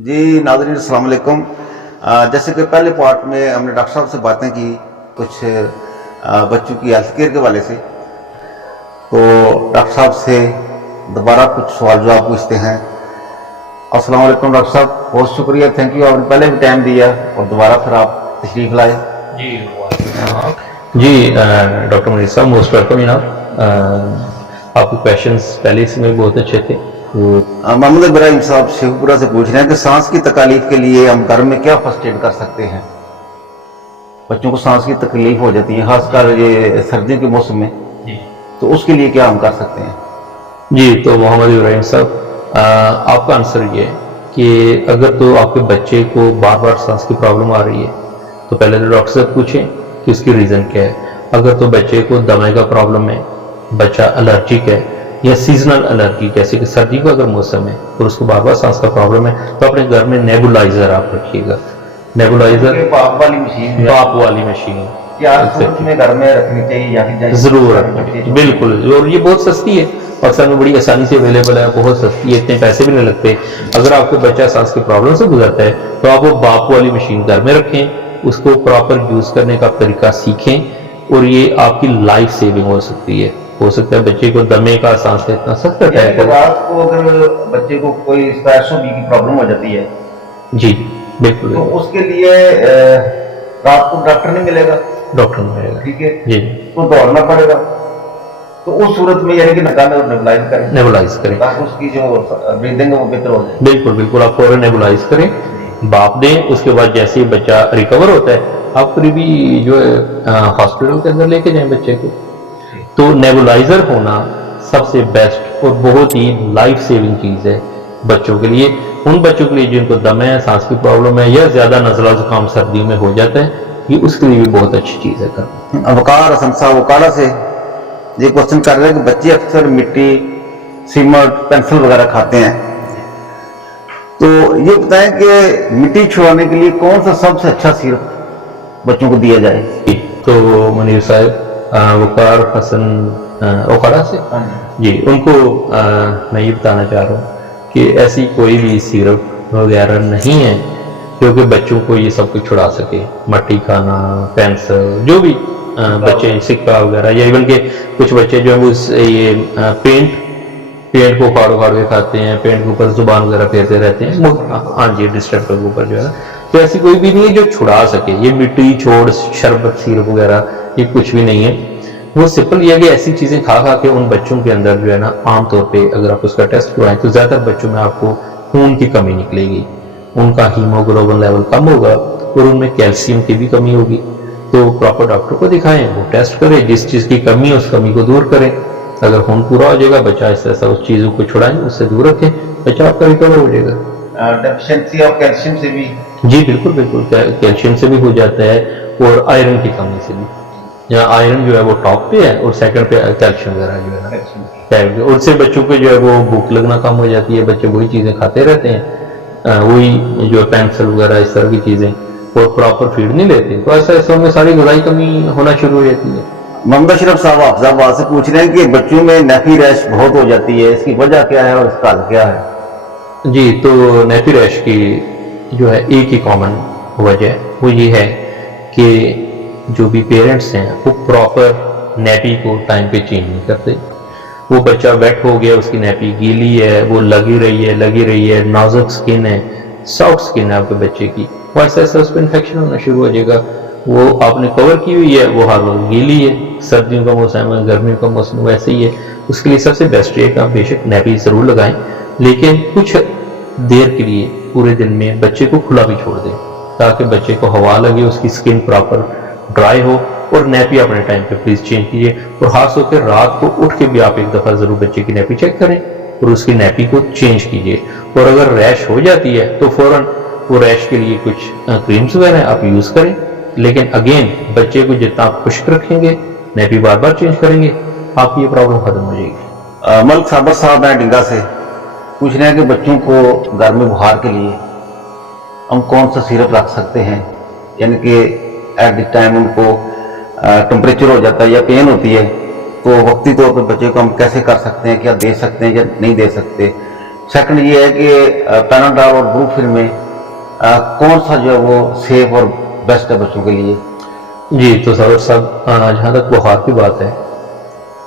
जी नाज़रीन अस्सलाम वालेकुम। जैसे कि पहले पार्ट में हमने डॉक्टर साहब से बातें की कुछ बच्चों की हेल्थ केयर के हवाले से, तो डॉक्टर साहब से दोबारा कुछ सवाल जवाब पूछते हैं। अस्सलाम वालेकुम डॉक्टर साहब, बहुत शुक्रिया, थैंक यू, आपने पहले भी टाइम दिया और दोबारा फिर आप तशरीफ़ लाए। जी जी डॉक्टर मनीष साहब, मोस्ट वेलकम जनाब। आपके क्वेश्चंस पहले से में बहुत अच्छे थे। मोहम्मद इब्राहिम साहब शेखपुरा से पूछ रहे हैं कि सांस की तकलीफ के लिए हम घर में क्या फर्स्ट एड कर सकते हैं। बच्चों को सांस की तकलीफ हो जाती है, खासकर ये सर्दियों के मौसम में, तो उसके लिए क्या हम कर सकते हैं। जी तो मोहम्मद इब्राहिम साहब, आपका आंसर ये है कि अगर तो आपके बच्चे को बार बार सांस की प्रॉब्लम आ रही है तो पहले तो डॉक्टर से पूछें कि उसकी रीज़न क्या है। अगर तो बच्चे को दमे का प्रॉब्लम है, बच्चा एलर्जिक है या सीजनल एलर्जी जैसे कि सर्दी का अगर मौसम है और उसको बार बार सांस का प्रॉब्लम है, तो अपने घर में नेबुलाइजर आप रखिएगा। नेबुलाइजर भाप वाली मशीन, भाप वाली मशीन में घर में रखनी चाहिए या फिर जरूर रखनी, बिल्कुल। और ये बहुत सस्ती है, पाकिस्तान में बड़ी आसानी से अवेलेबल है, बहुत सस्ती है, इतने पैसे भी नहीं लगते। अगर आपको बच्चा सांस की प्रॉब्लम से गुजरता है तो आप वो भाप वाली मशीन घर में रखें, उसको प्रॉपर यूज करने का तरीका सीखें और ये आपकी लाइफ सेविंग हो सकती है। हो सकता है बच्चे को दमे का सांस लेना सख्त है, रात को अगर बच्चे को कोई एसओबी की प्रॉब्लम हो जाती है, जी बिल्कुल, तो उसके लिए रात को डॉक्टर नहीं मिलेगा, डॉक्टर नहीं मिलेगा, ठीक है जी, तो दौड़ना पड़ेगा। तो उस सूरत में यानी कि नकान और नेबुलाइज करें, नेबुलाइज करें ताकि उसकी जो ब्रीदिंग है वो बेहतर हो जाए। बिल्कुल बिल्कुल, आप फौरन नेबुलाइज करें, भाप दें। उसके बाद जैसे ही बच्चा रिकवर होता है आप करीबी जो है हॉस्पिटल के अंदर लेके जाएं बच्चे को। तो नेबुलाइजर होना सबसे बेस्ट और बहुत ही लाइफ सेविंग चीज़ है बच्चों के लिए। उन बच्चों के लिए जिनको दम है, सांस की प्रॉब्लम है या ज़्यादा नज़ला जुकाम सर्दियों में हो जाता है, ये उसके लिए भी बहुत अच्छी चीज़ है करना। वकार हसन साहब वकाला से ये क्वेश्चन कर रहे हैं कि बच्चे अक्सर मिट्टी, सीमेंट, पेंसिल वगैरह खाते हैं, तो ये बताएं कि मिट्टी छुड़ाने के लिए कौन सा सबसे अच्छा सिरप बच्चों को दिया जाए। तो मुनीर साहब वकार हसन ओखाड़ा से, जी, उनको मैं ये बताना चाह रहा हूँ कि ऐसी कोई भी सिरप वगैरह नहीं है जो कि बच्चों को ये सब कुछ छुड़ा सके। मट्टी खाना, पेंसिल, जो भी बच्चे सिक्का वगैरह, या इवन के कुछ बच्चे जो है वो ये पेंट को उखाड़ के खाते हैं, पेंट के ऊपर जुबान वगैरह फेरते रहते हैं, हाँ जी, डिस्ट्रक्टर के ऊपर जो है ना, तो ऐसी कोई भी नहीं है जो छुड़ा सके। ये मिट्टी छोड़ शरबत सिरप वगैरह ये कुछ भी नहीं है। वो सिंपल ये है कि ऐसी चीजें खा के उन बच्चों के अंदर जो है ना, आमतौर पे अगर आप उसका टेस्ट करवाएं तो ज्यादातर बच्चों में आपको खून की कमी निकलेगी, उनका हीमोग्लोबिन लेवल कम होगा और उनमें कैल्शियम की भी कमी होगी। तो प्रॉपर डॉक्टर को दिखाएं, वो टेस्ट करें, जिस चीज की कमी है उस कमी को दूर करें। अगर खून पूरा हो जाएगा, बच्चा ऐसा उस चीजों को छुड़ाएं, उससे दूर रखें, बच्चा आपका रिकवर हो जाएगा। डेफिशिएंसी ऑफ कैल्शियम से भी, जी बिल्कुल बिल्कुल, कैल्शियम से भी हो जाता है और आयरन की कमी से भी। यहाँ आयरन जो है वो टॉप पे है और सेकंड पे कैल्शियम वगैरह जो है ना, और उससे बच्चों को जो है वो भूख लगना कम हो जाती है, बच्चे वही चीजें खाते रहते हैं, वही जो पेंसिल वगैरह इस तरह की चीजें, और प्रॉपर फीड नहीं लेते, तो ऐसा में सारी गजाई कमी होना शुरू हो जाती है। मोहम्मद अशरफ साहब हाफिजाबाद से पूछ रहे हैं कि बच्चों में नेफी रैश बहुत हो जाती है, इसकी वजह क्या है और इसका हल क्या है। जी तो नेफी रैश की जो है एक ही कॉमन वजह वो ये है कि जो भी पेरेंट्स हैं वो प्रॉपर नैपी को टाइम पे चेंज नहीं करते। वो बच्चा वेट हो गया, उसकी नैपी गीली है, वो लगी रही है, नाजुक स्किन है, सॉफ्ट स्किन है आपके बच्चे की, वैसे ऐसा उस पर इन्फेक्शन होना शुरू हो जाएगा। वो आपने कवर की हुई है, वो हर वक्त गीली है, सर्दियों का मौसम है, गर्मियों का मौसम वैसे ही है, उसके लिए सबसे बेस्ट है कि आप बेशक नैपी जरूर लगाएं, लेकिन कुछ देर के लिए पूरे दिन में बच्चे को खुला भी छोड़ दें ताकि बच्चे को हवा लगे, उसकी स्किन प्रॉपर ड्राई हो, और नैपी अपने टाइम पे प्लीज चेंज कीजिए। और खास होकर रात को उठ के भी आप एक दफा जरूर बच्चे की नैपी चेक करें और उसकी नैपी को चेंज कीजिए। और अगर रैश हो जाती है तो फौरन वो रैश के लिए कुछ क्रीम्स वगैरह आप यूज करें, लेकिन अगेन बच्चे को जितना आप खुश्क रखेंगे, नैपी बार बार चेंज करेंगे, आपकी ये प्रॉब्लम खत्म हो जाएगी। मलिक साबर साहब हैं डिंगा से, पूछ रहे हैं कि बच्चों को घर में बुखार के लिए हम कौन सा सिरप रख सकते हैं, यानी कि एट द टाइम उनको टेम्परेचर हो जाता है या पेन होती है, तो वक्ती तौर पर बच्चे को हम कैसे कर सकते हैं, क्या दे सकते हैं या नहीं दे सकते। सेकंड ये है कि पैनाडॉल और ब्रूफिन में कौन सा जो है वो सेफ और बेस्ट है बच्चों के लिए? जी, तो सरवर साहब जहाँ तक बुखार की बात है,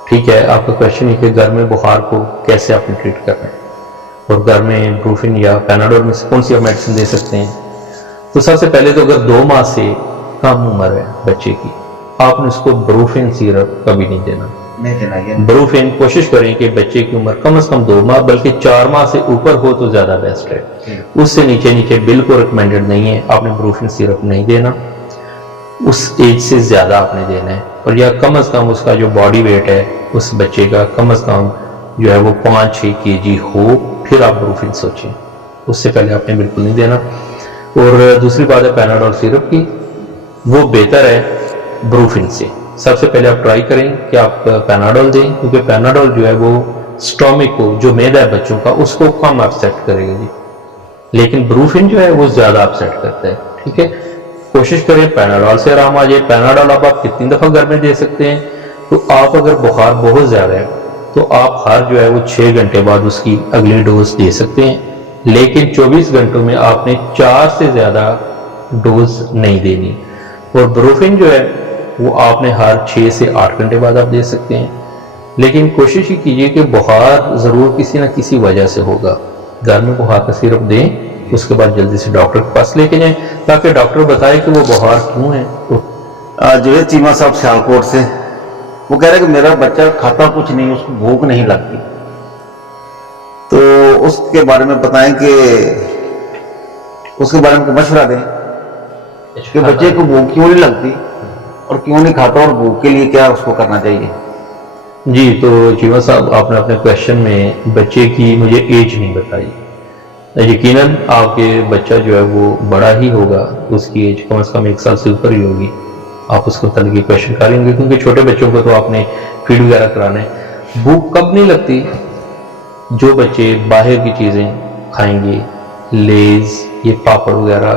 ठीक है, आपका क्वेश्चन है कि घर में बुखार को कैसे आपने ट्रीट करना है और घर में ब्रूफिन या पैनाडोल में से कौन सी आप मेडिसिन दे सकते हैं। तो सबसे पहले तो अगर 2 माह से कम उम्र है बच्चे की, आपने उसको ब्रूफिन सिरप कभी नहीं देना। नहीं देना ये ब्रूफिन कोशिश करें कि बच्चे की उम्र कम से कम 2 माह बल्कि 4 माह से ऊपर हो तो ज्यादा बेस्ट है। उससे नीचे बिल्कुल रिकमेंडेड नहीं है, आपने ब्रूफिन सिरप नहीं देना। उस एज से ज्यादा आपने देना है, और या कम से कम उसका जो बॉडी वेट है उस बच्चे का कम से कम जो है वो 5-6 kg हो, फिर आप ब्रूफिन सोचें, उससे पहले आपने बिल्कुल नहीं देना। और दूसरी बात है पैनाडोल सिरप की, वो बेहतर है ब्रूफिन से। सबसे पहले आप ट्राई करें कि आप पैनाडोल दें, क्योंकि पैनाडोल जो है वो स्टोमिक को, जो मैदा है बच्चों का, उसको कम अपसेट करेगा जी, लेकिन ब्रूफिन जो है वो ज्यादा अपसेट करता है। ठीक है, कोशिश करें पैनाडोल से आराम आ जाए। पैनाडोल आप कितनी दफा घर में दे सकते हैं, तो आप अगर बुखार बहुत ज्यादा है तो आप हर जो है वो 6 घंटे बाद उसकी अगली डोज दे सकते हैं, लेकिन 24 घंटों में आपने 4 से ज्यादा डोज नहीं देनी। और ब्रूफिन जो है वो आपने हर 6 से 8 घंटे बाद आप दे सकते हैं, लेकिन कोशिश ही कीजिए कि बुखार जरूर किसी ना किसी वजह से होगा। घर में बुखार का सिरप दें, उसके बाद जल्दी से डॉक्टर के पास लेके जाएं ताकि डॉक्टर बताए कि वो बुखार क्यों है। जो है चीमा साहब सियालकोट से, वो कह रहे कि मेरा बच्चा खाता कुछ नहीं, उसको भूख नहीं लगती, तो उसके बारे में बताएं कि उसके बारे में मशवरा दें कि बच्चे को भूख क्यों नहीं लगती और क्यों नहीं खाता, और भूख के लिए क्या उसको करना चाहिए। जी, तो चीमा साहब आपने अपने क्वेश्चन में बच्चे की मुझे एज नहीं बताई। यकीनन आपके बच्चा जो है वो बड़ा ही होगा, उसकी एज कम से कम 1 साल से ऊपर ही होगी। आप उसको तरह की क्वेश्चन करेंगे, क्योंकि छोटे बच्चों को तो आपने फीड वगैरह कराना है। भूख कब नहीं लगती? जो बच्चे बाहर की चीज़ें खाएंगे, लेज, ये पापड़ वगैरह,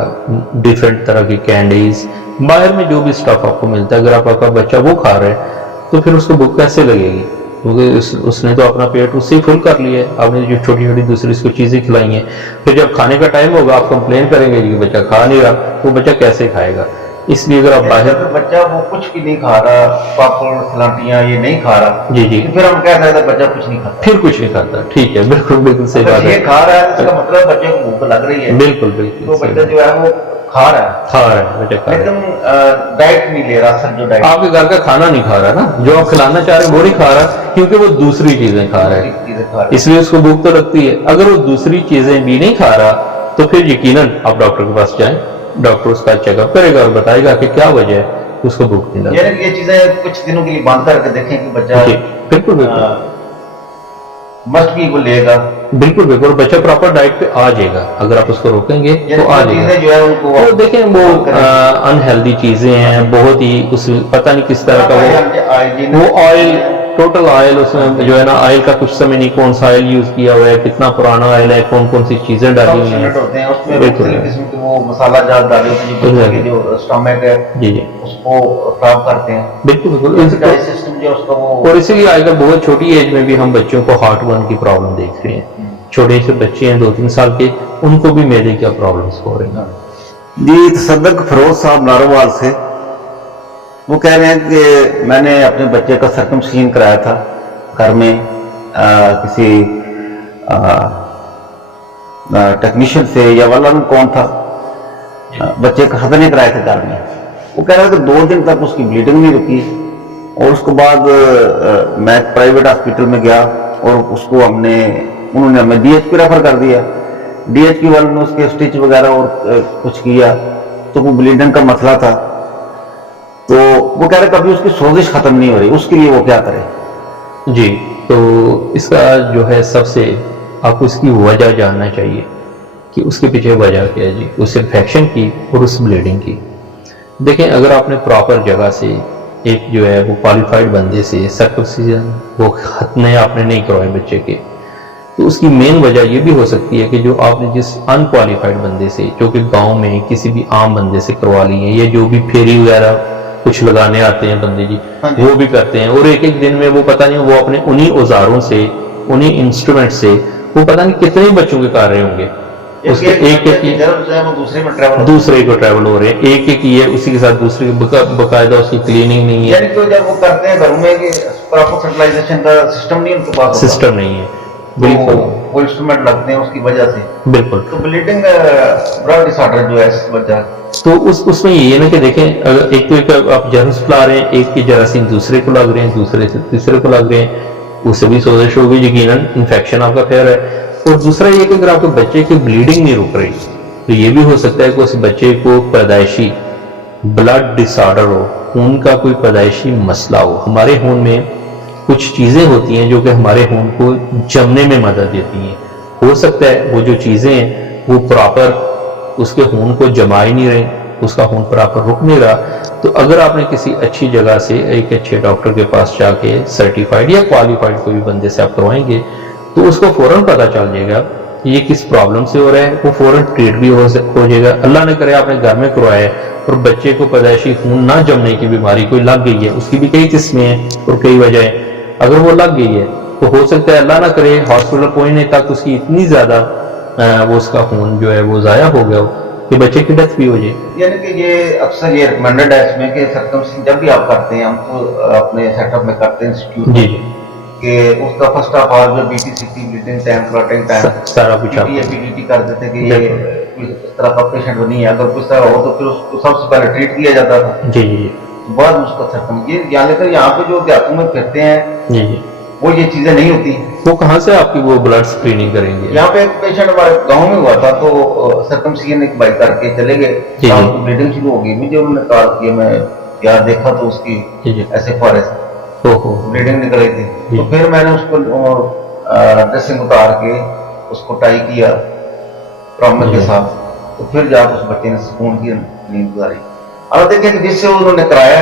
डिफरेंट तरह की कैंडीज, बाहर में जो भी स्टफ आपको मिलता है, अगर आपका बच्चा वो खा रहा है तो फिर उसको भूख कैसे लगेगी? क्योंकि उसने तो अपना पेट उससे ही फुल कर लिया है, आपने जो छोटी छोटी दूसरी इसको चीज़ें खिलाई हैं। फिर जब खाने का टाइम होगा आप कंप्लेन करेंगे कि बच्चा खा नहीं रहा, तो बच्चा कैसे खाएगा? इसलिए अगर आप बाहर, बच्चा वो कुछ भी नहीं खा रहा, पापड़ सलाटियाँ ये नहीं खा रहा, जी जी, तो फिर हम कह सकते हैं बच्चा कुछ नहीं खाता, फिर कुछ नहीं खाता। ठीक है, बिल्कुल बिल्कुल सही बात है। ये खा रहा है इसका मतलब बच्चे को भूख लग रही है, बिल्कुल बिल्कुल, तो बच्चा जो है वो खा रहा है बच्चा खा रहा है, लेकिन डाइट नहीं ले रहा। सर जो डाइट आपके घर का खाना नहीं खा रहा ना, जो आप खिलाना चाह रहे हैं वो नहीं खा रहा, क्योंकि वो दूसरी चीजें खा रहा है, इसलिए उसको भूख तो लगती है। अगर वो दूसरी चीजें भी नहीं खा रहा तो फिर यकीनन आप डॉक्टर के पास जाएं, डॉक्टर उसका चेकअप करेगा और बताएगा कि क्या वजह है उसको भूख नहीं लगती। ये चीजें कुछ दिनों के लिए बंद करके देखें कि बच्चा बिल्कुल बिल्कुल मस्ट भी वो लेगा, बिल्कुल बिल्कुल बच्चा प्रॉपर डाइट पे आ जाएगा। अगर आप उसको रोकेंगे तो आ जाएगा। जो है उनको वो देखें, वो अनहेल्दी चीजें हैं, बहुत ही उस पता नहीं किस तरह का वो ऑयल, टोटल ऑयल, उसमें जो है ना ऑयल का कुछ समय नहीं, कौन सा ऑयल यूज किया हुआ है, कितना पुराना ऑयल है, कौन कौन सी चीजें डाली हुई हैं, वो मसाला जात डाले होते हैं जो स्टमक है जी जी उसको खराब करते हैं। बिल्कुल बिल्कुल, सिस्टम जो उसका वो, और इसीलिए आजकल बहुत छोटी एज में भी हम बच्चों को हार्ट बर्न की प्रॉब्लम देख रहे हैं। छोटे से बच्चे हैं 2-3 साल के, उनको भी मैदे की प्रॉब्लम्स हो रही हैं। जी, तसद्दुक फरोज साहब नारोवाल से, वो कह रहे हैं कि मैंने अपने बच्चे का सर्कमसीजन कराया था घर में किसी टेक्नीशियन से, या वाला कौन था, बच्चे का खतने कराए थे घर में। वो कह रहा था 2 दिन तक उसकी ब्लीडिंग नहीं रुकी, और उसके बाद मैं प्राइवेट हॉस्पिटल में गया और उसको उन्होंने हमें DHP रेफर कर दिया। DHP वालों ने उसके स्टिच वगैरह और कुछ किया, तो वो ब्लीडिंग का मसला था। तो वो कह रहे कभी उसकी सोजिश खत्म नहीं हो रही, उसके लिए वो क्या करे? जी, तो इसका जो है सबसे आपको इसकी वजह जानना चाहिए कि उसके पीछे वजह क्या है जी, उस इन्फेक्शन की और उस ब्लीडिंग की। देखें, अगर आपने प्रॉपर जगह से एक जो है वो क्वालिफाइड बंदे से सर्कमसिजन वो खतने आपने नहीं करवाए बच्चे के, तो उसकी मेन वजह ये भी हो सकती है कि जो आपने जिस अनक्वालिफाइड बंदे से, जो कि गांव में किसी भी आम बंदे से करवा ली है, या जो भी फेरी वगैरह कुछ लगाने आते हैं बंदे जी, वो भी करते हैं, और एक एक दिन में वो पता नहीं वो अपने उन्हीं औजारों से, उन्हीं इंस्ट्रूमेंट से वो पता नहीं कितने बच्चों के कर रहे होंगे, उसके एक दूसरे को ट्रैवल हो रहे हैं, एक एक ये उसी के साथ दूसरे बकायदा उसकी क्लीनिंग नहीं है, जब वो करते हैं घरों में कि प्रॉपर फर्टिलाइजेशन का सिस्टम नहीं उनके पास, सिस्टम नहीं है, बिल्कुल वो इंस्ट्रूमेंट लगते हैं उसकी वजह से, बिल्कुल। तो ब्लीडिंग ब्लड डिसऑर्डर जो है इस वजह, तो उसमें ये है ना कि देखें, अगर एक तो एक आप जर्म्स फैला रहे हैं, एक की जरासीम दूसरे को लग रहे हैं, दूसरे से तीसरे को लग रहे हैं, उससे भी सोजिश होगी, यकीनन इन्फेक्शन आपका फैल है। और दूसरा ये कि अगर आपके बच्चे की ब्लीडिंग नहीं रुक रही तो ये भी हो सकता है कि उस बच्चे को पैदाइशी ब्लड डिसऑर्डर हो, खून का कोई पैदाइशी मसला हो। हमारे खून में कुछ चीजें होती हैं जो कि हमारे खून को जमने में मदद देती हैं, हो सकता है वो जो चीजें हैं वो प्रॉपर उसके खून को जमा ही नहीं रही, उसका खून प्रॉपर रुक नहीं रहा। तो अगर आपने किसी अच्छी जगह से एक अच्छे डॉक्टर के पास जाके सर्टिफाइड या क्वालिफाइड कोई भी बंदे से आप करवाएंगे तो उसको फौरन पता चल जाएगा कि ये किस प्रॉब्लम से हो रहा है, वो फौरन ट्रीट भी हो जाएगा। अल्लाह ने करे आपने घर में करवाया है और बच्चे को पैदाइशी खून ना जमने की बीमारी कोई लग गई है, उसकी भी कई किस्में हैं और कई वजह, अगर वो लग गई है तो हो सकता है अल्लाह ना करे हॉस्पिटल पहुंचने तक उसकी इतनी ज्यादा वो उसका खून जो है वो जाया हो गया हो कि बच्चे की डेथ भी हो जाए। यानी कि ये अक्सर ये रिकमेंडेड है इसमें कि सर्कमसिजन जब भी आप करते हैं, हम तो अपने सेटअप में करते हैं इंस्टीट्यूट जी कि उसका फर्स्ट ऑफ ऑल जो बीटीसीटी ब्लीडिंग टाइम क्लॉटिंग टाइम सारा कुछ आप पीडीटी कर देते हैं कि ये इस तरह का पेशेंट नहीं है, अगर कुछ तरह हो तो फिर उसको सबसे पहले ट्रीट किया जाता था जी जी बाद में उसका सर्कम। ये यानी कि यहाँ पे जो देहातों में फिरते हैं जी जी वो ये चीजें नहीं होती। वो कहाँ से आपकी वो ब्लड स्क्रीनिंग करेंगे? यहाँ पे एक पेशेंट हमारे गांव में हुआ था, तो सर्कमसिजन एक बाइक करके चले गए, ब्लीडिंग शुरू हो गई, मुझे उन्होंने कहा कि मैं यार देखा तो उसकी ऐसे फॉरेस्ट ब्लीडिंग निकल रही थी, तो फिर मैंने उसको ड्रेसिंग उतार के उसको टाई किया प्रॉब्लम के साथ, तो फिर जाकर उस बच्चे ने सुकून की नींद गुजारी। अब देखिए कि जिससे उन्होंने कराया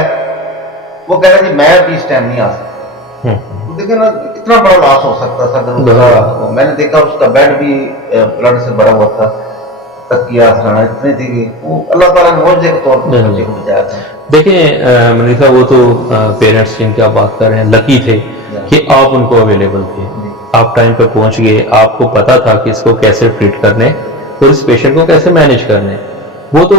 वो कह रहे जी मैं अभी इस टाइम नहीं आ सकता। तो देखिए ना कितना बड़ा लॉस हो सकता था अगर उसका, मैंने देखा उसका बेड भी ब्लड से भरा हुआ था, तकिया आसराना इतनी थी कि वो अल्लाह ताला ने मौजे के तौर पर बच्चे को बचाया था। देखिए मनीष साहब, वो तो पेरेंट्स जिनकी आप बात कर रहे हैं लकी थे कि आप उनको अवेलेबल थे, आप टाइम पर पहुंच गए, आपको पता था कि इसको कैसे ट्रीट करने और इस पेशेंट को कैसे मैनेज करने। वो तो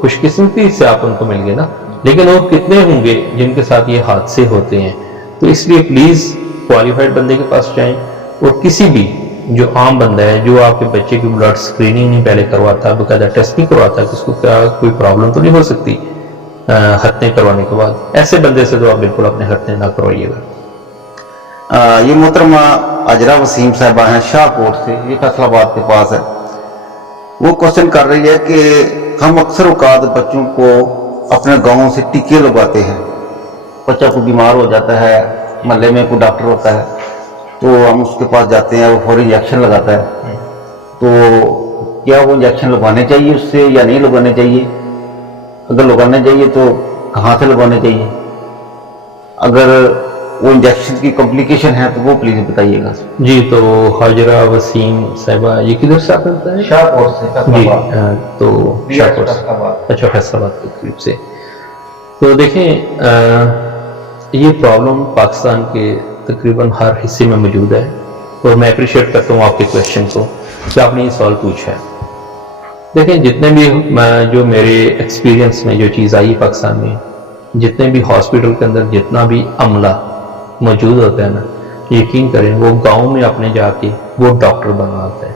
खुशकिस्मती से आप उनको मिल गए ना, लेकिन और कितने होंगे जिनके साथ ये हादसे होते हैं। तो इसलिए प्लीज क्वालिफाइड बंदे के पास जाएं, और किसी भी जो आम बंदा है जो आपके बच्चे की ब्लड स्क्रीनिंग नहीं पहले करवाता, बकायदा टेस्ट नहीं करवाता कि उसको क्या कोई प्रॉब्लम तो नहीं हो सकती हत्या करवाने के बाद, ऐसे बंदे से तो आप बिल्कुल अपने हत्या ना करवाइएगा। ये मोहतरमा अजरा वसीम साहबा हैं शाहकोट से, ये फैसलाबाद के पास है। वो क्वेश्चन कर रही है कि हम अक्सर औकात बच्चों को अपने गाँव से टीके लगवाते हैं, बच्चा को बीमार हो जाता है, महल्ले में कोई डॉक्टर होता है तो हम उसके पास जाते हैं, वो फौरी इंजेक्शन लगाता है, तो क्या वो इंजेक्शन लगवाने चाहिए उससे या नहीं लगवाने चाहिए? अगर लगाने चाहिए तो कहाँ से लगवाने चाहिए? अगर वो इंजेक्शन की कॉम्प्लिकेशन है तो वो प्लीज बताइएगा। जी, तो हाजरा वसीम साहिबा ये किधर से आपने बताया? शाहकोट से। जी, तो शाहकोट, अच्छा फैसलाबाद के करीब से। तो देखें ये प्रॉब्लम पाकिस्तान के तकरीबन हर हिस्से में मौजूद है, और मैं अप्रिशिएट करता हूँ आपके क्वेश्चन को कि आपने ये सवाल पूछा है। देखें जितने भी जो मेरे एक्सपीरियंस में जो चीज़ आई पाकिस्तान में, जितने भी हॉस्पिटल के अंदर जितना भी अमला मौजूद होता है ना, यकीन करें वो गांव में अपने जाके वो डॉक्टर बना होता है,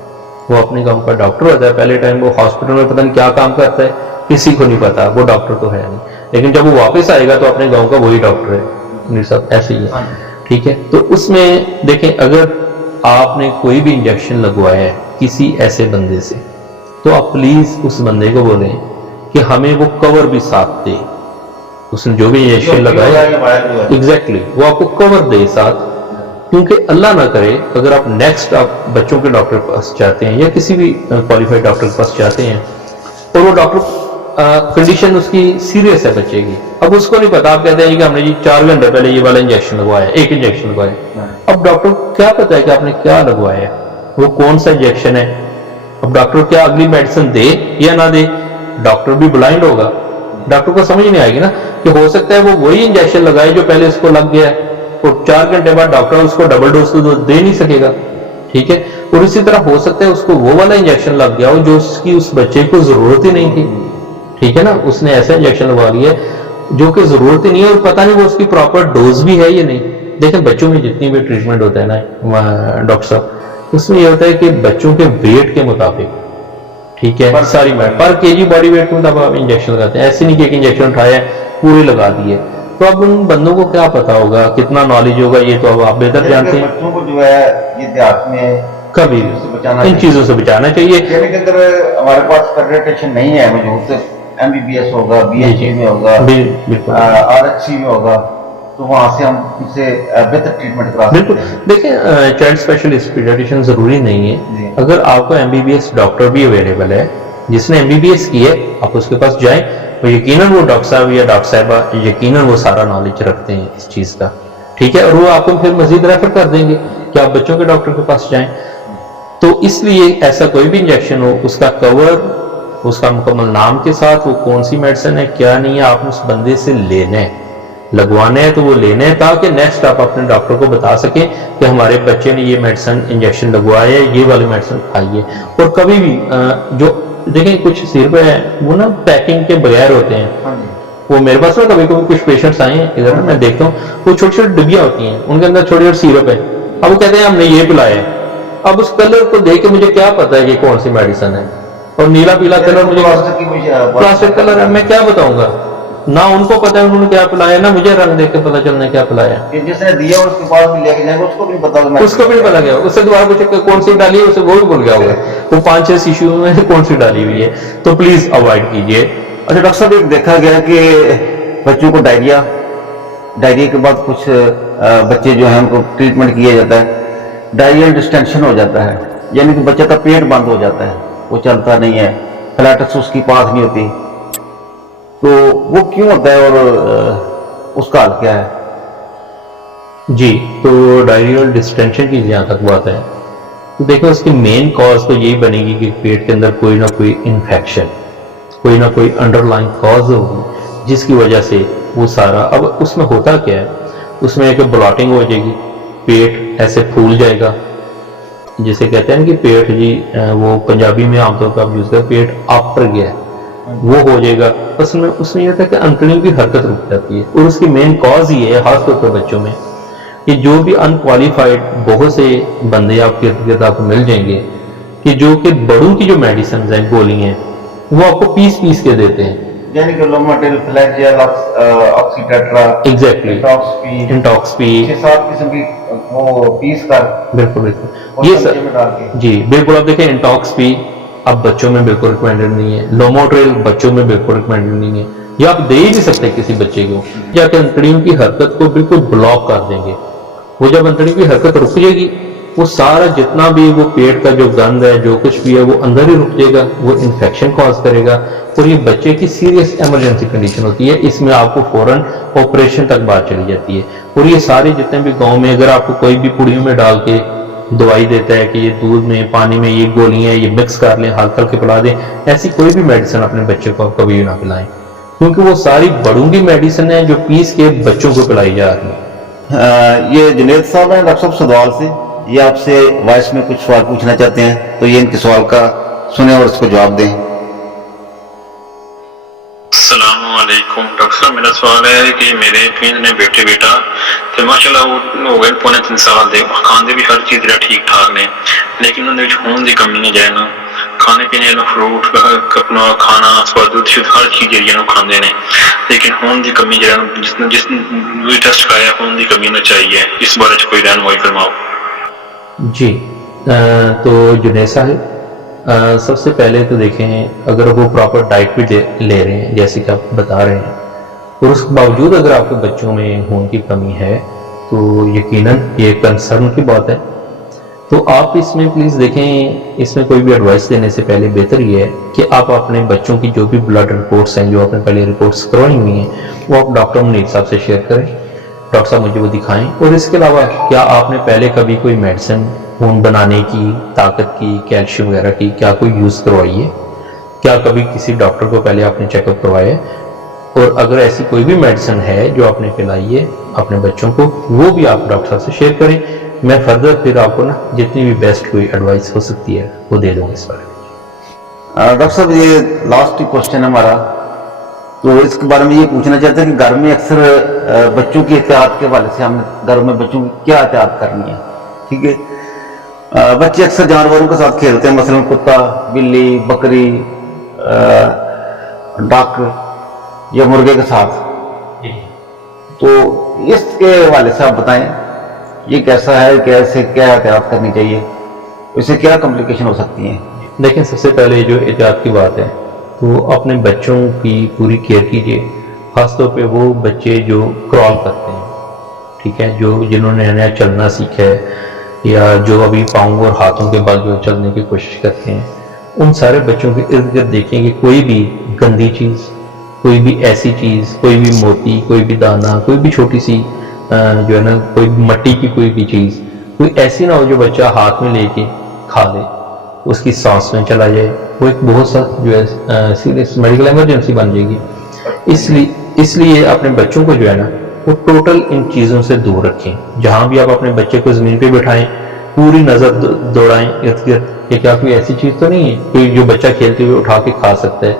वो अपने गांव का डॉक्टर होता है। पहले टाइम वो हॉस्पिटल में पता नहीं क्या काम करता है, किसी को नहीं पता, वो डॉक्टर तो है नहीं, लेकिन जब वो वापस आएगा तो अपने गांव का वही डॉक्टर है। मेरे साथ ऐसे ही है, ठीक है। तो उसमें देखें अगर आपने कोई भी इंजेक्शन लगवाया है किसी ऐसे बंदे से, तो आप प्लीज उस बंदे को बोलें कि हमें वो कवर भी साथ दे, उसने जो भी इंजेक्शन लगाया एग्जैक्टली वो आपको कवर दे साथ, क्योंकि अल्लाह ना करे अगर आप नेक्स्ट आप बच्चों के डॉक्टर के पास जाते हैं या किसी भी क्वालिफाइड डॉक्टर के पास जाते हैं और वो डॉक्टर कंडीशन उसकी सीरियस है बच्चे की, अब उसको नहीं पता, आप कहते हैं कि हमने जी 4 घंटे पहले ये वाला इंजेक्शन लगवाया, एक इंजेक्शन लगवाया, अब डॉक्टर क्या पता है कि आपने क्या लगवाया, वो कौन सा इंजेक्शन है, अब डॉक्टर क्या अगली मेडिसिन दे या ना दे, डॉक्टर भी ब्लाइंड होगा, डॉक्टर को समझ नहीं आएगी ना कि हो सकता है वो वही इंजेक्शन लगाए जो पहले उसको लग गया है, और 4 घंटे बाद डॉक्टर उसको डबल डोज तो दे नहीं सकेगा। ٹھیک ہے. اور اسی طرح ہو سکتا ہے اس کو وہ والا انجیکشن لگ گیا ہو جو اس کی اس بچے کو ضرورت ہی نہیں تھی, ٹھیک ہے نا, اس نے ایسا انجیکشن لگوا لیا جو کہ ضرورت ہی نہیں ہے اور پتہ نہیں وہ اس کی پراپر ڈوز بھی ہے یا نہیں. دیکھیں بچوں میں جتنی بھی ٹریٹمنٹ ہوتا ہے نا ڈاکٹر صاحب, اس میں یہ ہوتا ہے کہ بچوں کے ویٹ کے مطابق, ٹھیک ہے, ساری پر کے جی باڈی ویٹ کے مطابق آپ انجیکشن لگاتے ہیں. ایسے نہیں کہ ایک انجیکشن اٹھایا پورے لگا دیے. تو اب ان بندوں کو کیا پتا ہوگا, کتنا نالج ہوگا, یہ تو اب آپ بہتر جانتے ہیں. بچوں کو جو ہے یہ دیہات میں کبھی ان چیزوں سے بچانا چاہیے. کے اندر ہمارے پاس فیڈریٹیشن نہیں ہے موجود, MBBS ہوگا, BHC میں ہوگا, RHC میں ہوگا, تو وہاں سے ہم ان سے بہتر ٹریٹمنٹ کرا سکتے ہیں. بالکل. دیکھیں چائلڈ اسپیشلسٹ پیڈیاٹریشین ضروری نہیں ہے. اگر آپ کو MBBS ڈاکٹر بھی اویلیبل ہے جس نے MBBS کی ہے, آپ اس کے پاس جائیں, اور یقیناً وہ ڈاکٹر صاحب یا ڈاکٹر صاحبہ یقیناً وہ سارا نالج رکھتے ہیں اس چیز کا, ٹھیک ہے, اور وہ آپ کو پھر مزید ریفر کر دیں گے کہ آپ بچوں کے ڈاکٹر کے پاس جائیں. تو اس لیے ایسا کوئی بھی انجیکشن ہو, اس کا کور, اس کا مکمل نام کے ساتھ, وہ کون سی میڈیسن ہے کیا نہیں ہے, آپ نے اس بندے سے لینا ہے, لگوانا ہے تو وہ لینا ہے, تاکہ نیکسٹ آپ اپنے ڈاکٹر کو بتا سکیں کہ ہمارے بچے نے یہ میڈیسن انجیکشن لگوایا ہے, یہ والی میڈیسن کھائی ہے. اور کبھی بھی جو دیکھیں کچھ سیرپ ہے وہ نا پیکنگ کے بغیر ہوتے ہیں, وہ میرے پاس نا کبھی کبھی کچھ پیشنٹس آئے ہیں ادھر, میں دیکھتا ہوں وہ چھوٹی چھوٹی ڈبیاں ہوتی ہیں, ان کے اندر چھوٹی چھوٹی سیرپ ہے. اب وہ کہتے ہیں ہم نے یہ پلایا ہے. اب اس کلر کو دیکھ کے مجھے کیا پتا ہے یہ کون سی میڈیسن ہے, اور نیلا پیلا کلر مجھے پلاسٹک کلر ہے, میں کیا بتاؤں گا, نہ ان کو پتا ہے انہوں نے کیا پلایا, نہ مجھے رنگ دیکھ کے پتا چلنا کیا پلایا. جس نے دیا اس کے پاس لے کے جائیں گے, اس کو بھی پتا ہوگا, اس کو بھی پتا گیا, اس سے دوبارہ پوچھے کون سی ڈالی ہے, اسے وہ بھی بھول گیا ہوگا, وہ 5-6 شیشو میں کون سی ڈالی ہوئی ہے. تو پلیز اوائڈ کیجیے. اچھا ڈاکٹر صاحب, ایک دیکھا گیا کہ بچوں کو ڈائریا کے بعد کچھ بچے جو ہیں ان کو ٹریٹمنٹ کیا جاتا ہے, ڈائریا ڈسٹینشن ہو جاتا ہے, یعنی کہ بچہ کا پیٹ بند ہو جاتا ہے, وہ چلتا نہیں ہے, فلیٹس اس کی پاس نہیں ہوتی. تو وہ کیوں ہوتا ہے اور اس کا حل کیا ہے؟ جی, تو ڈائریل ڈسٹینشن کی جہاں تک بات ہے تو دیکھو اس کی مین کاز تو یہی بنے گی کہ پیٹ کے اندر کوئی نہ کوئی انفیکشن, کوئی نہ کوئی انڈر لائن کاز ہوگی جس کی وجہ سے وہ سارا. اب اس میں ہوتا کیا ہے, اس میں ایک بلاٹنگ ہو جائے گی, پیٹ ایسے پھول جائے گا, جسے کہتے ہیں کہ پیٹ جی وہ پنجابی میں عام طور پر آپ یوز کرتے پیٹ آپر گیا ہے, وہ ہو جائے گا. بس میں اس میں یہ تھا کہ انتڑیوں کی حرکت رک جاتی ہے, اور اس کی مین کاز یہ ہے خاص طور پر بچوں میں کہ جو بھی انکوالیفائڈ بہت سے بندے آپ کے ارد گرد آپ کو مل جائیں گے کہ جو کہ بڑوں کی جو میڈیسنز ہیں, گولی ہیں, وہ آپ کو پیس پیس کے دیتے ہیں, یعنی کہ لوماٹل, فلیجل, آکسیٹیٹرا, ایگزیکٹلی, انٹاکسپی, 6-7 قسم کی وہ پیس کر, بالکل بالکل یہ سر جی بالکل. اب دیکھیں انٹاکسپی اب بچوں میں بالکل ریکمینڈڈ نہیں ہے, لوموٹریل بچوں میں بالکل ریکمینڈڈ نہیں ہے, یہ آپ دے ہی نہیں سکتے کسی بچے کو, یا کہ انتڑیوں کی حرکت کو بالکل بلاک کر دیں گے. وہ جب انتڑیوں کی حرکت رک جائے گی, وہ سارا جتنا بھی وہ پیٹ کا جو گند ہے جو کچھ بھی ہے وہ اندر ہی رک جائے گا, وہ انفیکشن کاز کرے گا, اور یہ بچے کی سیریس ایمرجنسی کنڈیشن ہوتی ہے. اس میں آپ کو فوراً آپریشن تک بات چلی جاتی ہے. اور یہ سارے جتنے بھی گاؤں میں اگر آپ کو کوئی بھی پوڑیوں میں ڈال کے دوائی دیتا ہے کہ یہ دودھ میں پانی میں یہ گولیاں یہ مکس کر لیں, ہلکا کے پلا دیں, ایسی کوئی بھی میڈیسن اپنے بچے کو آپ کبھی نہ پلائیں, کیونکہ وہ ساری بڑوں کی میڈیسن ہیں جو پیس کے بچوں کو پلائی جا رہی ہیں. یہ جنید صاحب ہیں ڈاکٹر صاحب سدوال سے, یہ آپ سے وائس میں کچھ سوال پوچھنا چاہتے ہیں, تو یہ ان کے سوال کا سنیں اور اس کو جواب دیں. السلام علیکم ڈاکٹر صاحب, میرا سوال ہے کہ میرے پینڈ نے بیٹا تو ماشاءاللہ وہ ہو گئے 3.5 سال دے, کھاندے بھی ہر چیز ٹھیک ٹھاک نے, لیکن انہوں نے خون کی کمی نہیں جائے نا, کھانے پینے فروٹ اپنا کھانا دودھ شدھ ہر چیز جی کھاندے نے, لیکن خون کی کمی جس ٹیسٹ کرایا خون کی کمی نہ چاہیے, اس بارے کوئی رہنمائی فرماؤ. جی تو جنید صاحب, سب سے پہلے تو دیکھیں اگر وہ پراپر ڈائٹ بھی لے رہے ہیں جیسے کہ آپ بتا رہے ہیں, اور اس کے باوجود اگر آپ کے بچوں میں خون کی کمی ہے تو یقیناً یہ کنسرن کی بات ہے. تو آپ اس میں پلیز دیکھیں, اس میں کوئی بھی ایڈوائس دینے سے پہلے بہتر یہ ہے کہ آپ اپنے بچوں کی جو بھی بلڈ رپورٹس ہیں جو آپ نے پہلے رپورٹس کروائی ہوئی ہیں وہ آپ ڈاکٹر منیر صاحب سے شیئر کریں, ڈاکٹر صاحب مجھے وہ دکھائیں. اور اس کے علاوہ کیا آپ نے پہلے کبھی کوئی میڈیسن خون بنانے کی, طاقت کی, کیلشیم وغیرہ کی کیا کوئی یوز کروائی ہے, کیا کبھی کسی ڈاکٹر کو پہلے آپ نے چیک اپ کروایا ہے, اور اگر ایسی کوئی بھی میڈیسن ہے جو آپ نے پلائی ہے اپنے بچوں کو وہ بھی آپ ڈاکٹر صاحب سے شیئر کریں. میں فردر پھر آپ کو نا جتنی بھی بیسٹ کوئی ایڈوائس ہو سکتی ہے وہ دے دوں گا اس بارے میں. ڈاکٹر صاحب یہ لاسٹ کوشچن ہے ہمارا، تو اس کے بارے میں یہ پوچھنا چاہتے ہیں کہ گھر میں اکثر بچوں کی احتیاط کے حوالے سے ہم نے گھر میں بچوں کی کیا احتیاط کرنی ہے؟ ٹھیک ہے، بچے اکثر جانوروں کے ساتھ کھیلتے ہیں، مثلا کتا، بلی، بکری، ڈک یا مرغے کے ساتھ، تو اس کے حوالے سے آپ بتائیں یہ کیسا ہے، کیسے کیا احتیاط کرنی چاہیے، اس سے کیا کمپلیکیشن ہو سکتی ہیں؟ دیکھیں سب سے پہلے جو احتیاط کی بات ہے تو اپنے بچوں کی پوری کیئر کیجیے، خاص طور پہ وہ بچے جو کرال کرتے ہیں، ٹھیک ہے، جنہوں نے نیا چلنا سیکھا ہے یا جو ابھی پاؤں اور ہاتھوں کے بل جو چلنے کی کوشش کرتے ہیں، ان سارے بچوں کے ارد گرد دیکھیں کہ کوئی بھی گندی چیز، کوئی بھی ایسی چیز، کوئی بھی موتی، کوئی بھی دانہ، کوئی بھی چھوٹی سی جو ہے نا کوئی مٹی کی کوئی بھی چیز، کوئی ایسی نہ ہو جو بچہ ہاتھ میں لے کے کھا لے، اس کی سانس میں چلا جائے، وہ ایک بہت سا جو ہے سیریس میڈیکل ایمرجنسی بن جائے گی. اس لیے اپنے بچوں کو جو ہے نا وہ ٹوٹل ان چیزوں سے دور رکھیں. جہاں بھی آپ اپنے بچے کو زمین پہ بٹھائیں پوری نظر دوڑائیں ارد گرد کہ کیا کوئی ایسی چیز تو نہیں ہے کوئی جو بچہ کھیلتے ہوئے اٹھا کے کھا سکتا ہے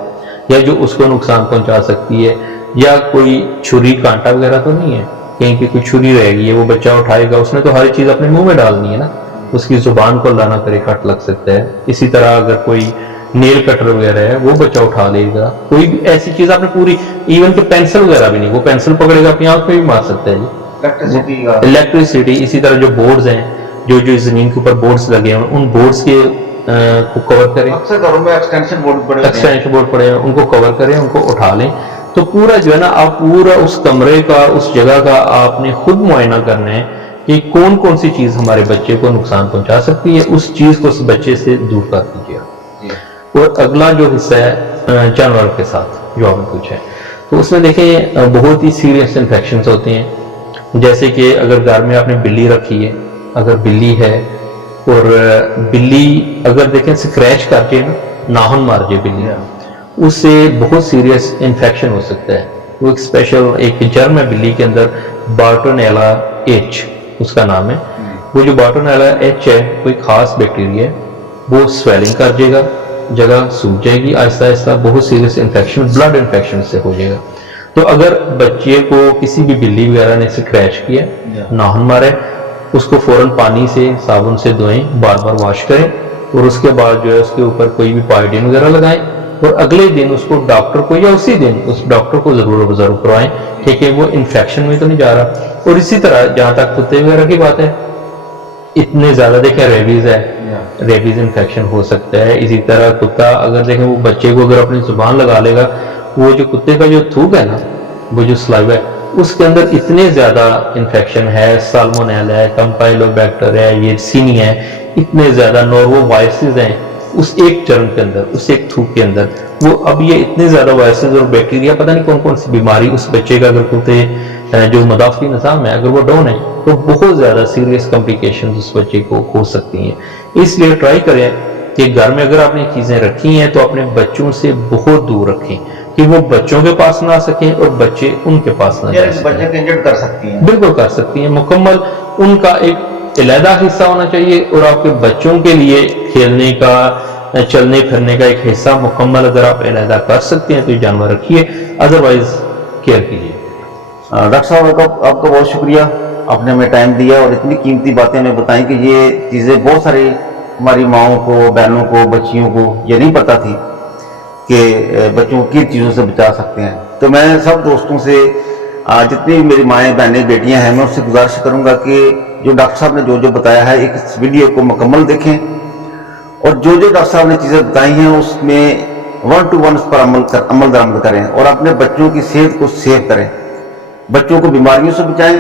یا جو اس کو نقصان پہنچا سکتی ہے، یا کوئی چھری کانٹا وغیرہ تو نہیں ہے کہیں کہ کوئی چھری رہ گئی ہے وہ بچہ اٹھائے گا، اس نے تو ہر چیز اپنے منہ میں ڈالنی ہے نا، اس کی زبان کو اللہ نہ کرے کٹ لگ سکتا ہے. اسی طرح اگر کوئی نیل کٹر وغیرہ ہے وہ بچہ اٹھا لے گا، کوئی بھی ایسی چیز آپ نے پوری، ایون کہ پینسل وغیرہ بھی نہیں، وہ پینسل پکڑے گا اپنی آنکھ میں بھی مار سکتا ہے جی، الیکٹریسٹی. اسی طرح جو بورڈز ہیں جو زمین کے اوپر بورڈز لگے ہیں ان بورڈز کے کو کور کریں، اکثر گھروں میں ایکسٹینشن بورڈ پڑے ہیں ان کو کور کریں، ان کو اٹھا لیں. تو پورا جو ہے نا آپ پورا اس کمرے کا اس جگہ کا آپ نے خود معائنہ کرنا ہے کہ کون کون سی چیز ہمارے بچے کو نقصان پہنچا سکتی ہے، اس چیز کو اس بچے سے دور کر دیجیے. اور اگلا جو حصہ ہے جانور کے ساتھ جو آپ نے پوچھا ہے، تو اس میں دیکھیں بہت ہی سیریس انفیکشنز ہوتے ہیں. جیسے کہ اگر گھر میں آپ نے بلی رکھی ہے، اگر بلی ہے اور بلی اگر دیکھیں اسکریچ کر کے ناخن مار جائے بلی، اس سے بہت سیریس انفیکشن ہو سکتا ہے. وہ ایک اسپیشل ایک جرم ہے بلی کے اندر، بارٹونیلا ایچ اس کا نام ہے. وہ جو بارٹونیلا ایچ ہے کوئی خاص بیکٹیریا ہے، وہ سویلنگ کر جائے گا، جگہ سوکھ جائے گی آہستہ آہستہ، بہت سیریس انفیکشن بلڈ انفیکشن سے ہو جائے گا. تو اگر بچے کو کسی بھی بلی وغیرہ نے اسکریچ کیا، ناخن مارے، اس کو فوراً پانی سے صابن سے دھوئیں، بار بار واش کریں، اور اس کے بعد جو ہے اس کے اوپر کوئی بھی پائڈین وغیرہ لگائیں، اور اگلے دن اس کو ڈاکٹر کو یا اسی دن اس ڈاکٹر کو ضرور آبزرو کروائیں کہ وہ انفیکشن میں تو نہیں جا رہا. اور اسی طرح جہاں تک کتے وغیرہ کی بات ہے، اتنے زیادہ دیکھیں ریبیز ہے، ریبیز انفیکشن ہو سکتا ہے. اسی طرح کتا اگر دیکھیں وہ بچے کو اگر اپنی زبان لگا لے گا، وہ جو کتے کا جو تھوک ہے نا، وہ جو سلائیوا ہے، اس کے اندر اتنے زیادہ انفیکشن ہے، سالمونیل ہے، کمپائلوبیکٹر ہے، یہ سینی ہے، اتنے زیادہ نورو وائرسز ہیں اس ایک جرم کے اندر، اس ایک تھوک کے اندر. وہ اب یہ اتنے زیادہ وائرسز اور بیکٹیریا، پتہ نہیں کون کون سی بیماری اس بچے کا، اگر کتے جو مدافعتی نظام ہے اگر وہ ڈاؤن ہے تو بہت زیادہ سیریس کمپلیکیشنز اس بچے کو ہو سکتی ہیں. اس لیے ٹرائی کریں کہ گھر میں اگر آپ نے چیزیں رکھی ہیں تو اپنے بچوں سے بہت دور رکھیں کہ وہ بچوں کے پاس نہ آ سکیں اور بچے ان کے پاس نہ جا سکیں. بچے کو انجرڈ کر سکتی ہیں، بالکل کر سکتی ہیں. مکمل ان کا ایک علیحدہ حصہ ہونا چاہیے، اور آپ کے بچوں کے لیے کھیلنے کا، چلنے پھرنے کا ایک حصہ مکمل اگر آپ علیحدہ کر سکتے ہیں تو یہ جانور رکھیے، ادروائز کیئر کیجیے. ڈاکٹر صاحب آپ کا بہت شکریہ، آپ نے ہمیں ٹائم دیا اور اتنی قیمتی باتیں ہمیں بتائیں کہ یہ چیزیں بہت ساری ہماری ماؤں کو، بہنوں کو، بچیوں کو یہ نہیں پتہ تھی کہ بچوں کو کن چیزوں سے بچا سکتے ہیں. تو میں سب دوستوں سے، جتنی بھی میری مائیں، بہنیں، بیٹیاں ہیں، میں اس سے گزارش کروں گا کہ جو ڈاکٹر صاحب نے جو بتایا ہے ایک اس ویڈیو کو مکمل دیکھیں، اور جو ڈاکٹر صاحب نے چیزیں بتائی ہیں اس میں 1 to 1 اس پر عمل درآمد کریں، اور اپنے بچوں کی صحت کو سیو کریں، بچوں کو بیماریوں سے بچائیں.